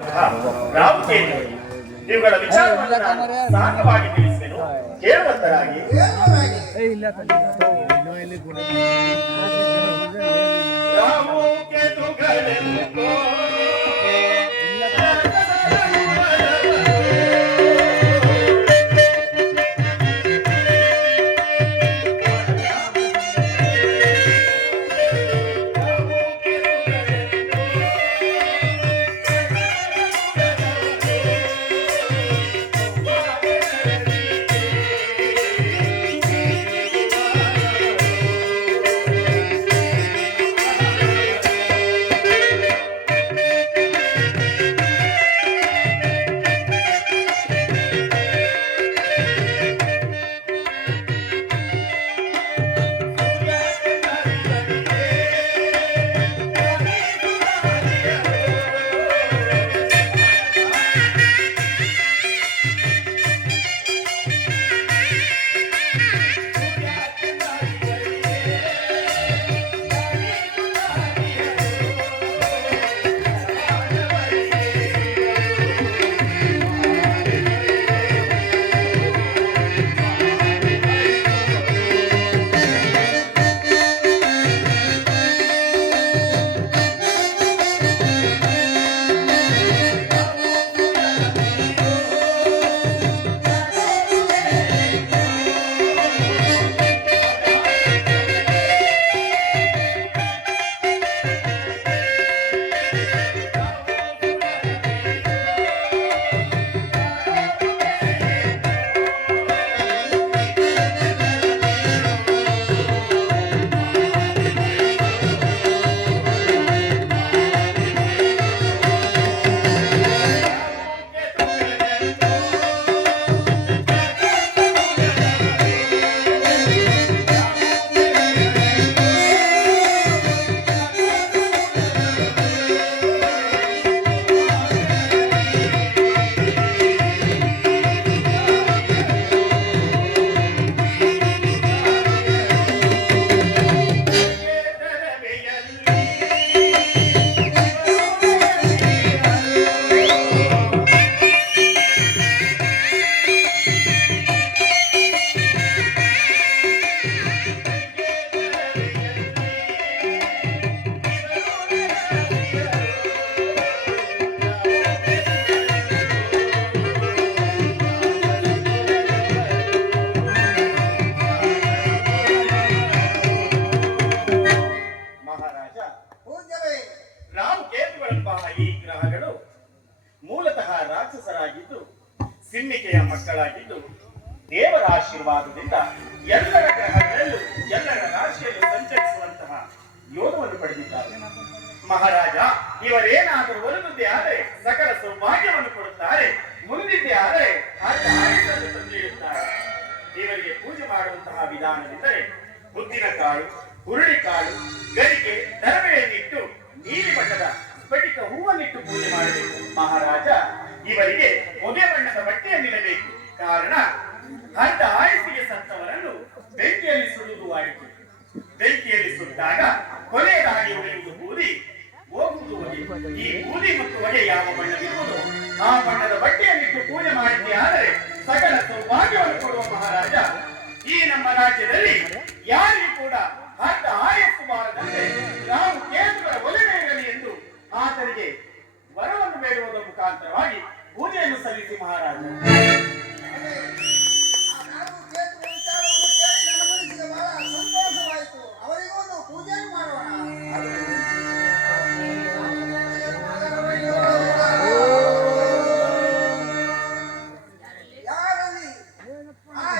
ರಾಮಕೇತು ಇವುಗಳ ವಿಚಾರವನ್ನು ಸಾಂಗವಾಗಿ ತಿಳಿಸುವೆನು, ಕೇಳುವಂತರಾಗಿ. ರಾಮಕೇತುಗಳೆಂದು ಸಿಂಹಿಕೆಯ ಮಕ್ಕಳಾಗಿದ್ದು ದೇವರ ಆಶೀರ್ವಾದದಿಂದ ಎಲ್ಲರ ಗ್ರಹಗಳಲ್ಲೂ ಎಲ್ಲರ ರಾಶಿಯಲ್ಲೂ ಸಂಚರಿಸುವಂತಹ ಯೋಗವನ್ನು ಪಡೆದಿದ್ದಾರೆ. ಮಹಾರಾಜ ಇವರೇನಾದರೂ ಒಲಿದಿದ್ದೇ ಆದರೆ ಸಕಲ ಸೌಭಾಗ್ಯವನ್ನು ಕೊಡುತ್ತಾರೆ, ಮುಂದಿದ್ದೇ ಆದರೆ ತಂದಿಡುತ್ತಾರೆ. ಇವರಿಗೆ ಪೂಜೆ ಮಾಡುವಂತಹ ವಿಧಾನವೆಂದರೆ ಮುದ್ದಿನ ಕಾಳು, ಹುರುಳಿ ಕಾಳು, ಗರಿಕೆ, ದರವೆಯನ್ನಿಟ್ಟು ನೀಲಿ ಬಣ್ಣದ ಸ್ಫಟಿಕ ಹೂವನ್ನಿಟ್ಟು ಪೂಜೆ ಮಾಡಬೇಕು. ಮಹಾರಾಜ ಇವರಿಗೆ ಹೊಗೆ ಬಣ್ಣದ ಬಟ್ಟೆಯನ್ನಿಡಬೇಕು. ಕಾರಣ ಅರ್ಧ ಆಯಸ್ಸಿಗೆ ಸತ್ತವರನ್ನು ಬೆಂಕಿಯಲ್ಲಿ ಸುಡುವುದು ಆಯಿತು. ಬೆಂಕಿಯಲ್ಲಿ ಸುಟ್ಟಾಗ ಕೊನೆಯದಾಗಿ ಉಳಿಯುವುದು ಬೂದಿ, ಹೋಗುವುದು ಹೊಗೆ. ಈ ಬೂದಿ ಮತ್ತು ಹೊಗೆ ಯಾವ ಬಣ್ಣವಿರುವುದು ಆ ಬಣ್ಣದ ಬಟ್ಟೆಯನ್ನಿಟ್ಟು ಪೂಜೆ ಮಾಡಿದ್ದೇ ಆದರೆ ಸಕಲ ಸೌಭಾಗ್ಯವನ್ನು ಕೊಡುವ ಮಹಾರಾಜ. ಈ ನಮ್ಮ ರಾಜ್ಯದಲ್ಲಿ ಯಾರಿಗೂ ಕೂಡ ಅರ್ಧ ಆಯಸ್ಸು ಬಾರದಂತೆ ನಾವು ಕೇಂದ್ರದ ಒಲಿಮೆ ಇರಲಿ ಎಂದು ಆತನಿಗೆ ವರವನ್ನು ಬೇಡುವುದರ ಮುಖಾಂತರವಾಗಿ ಪೂಜೆಯನ್ನು ಸಲ್ಲಿಸಿ ಮಹಾರಾಜ.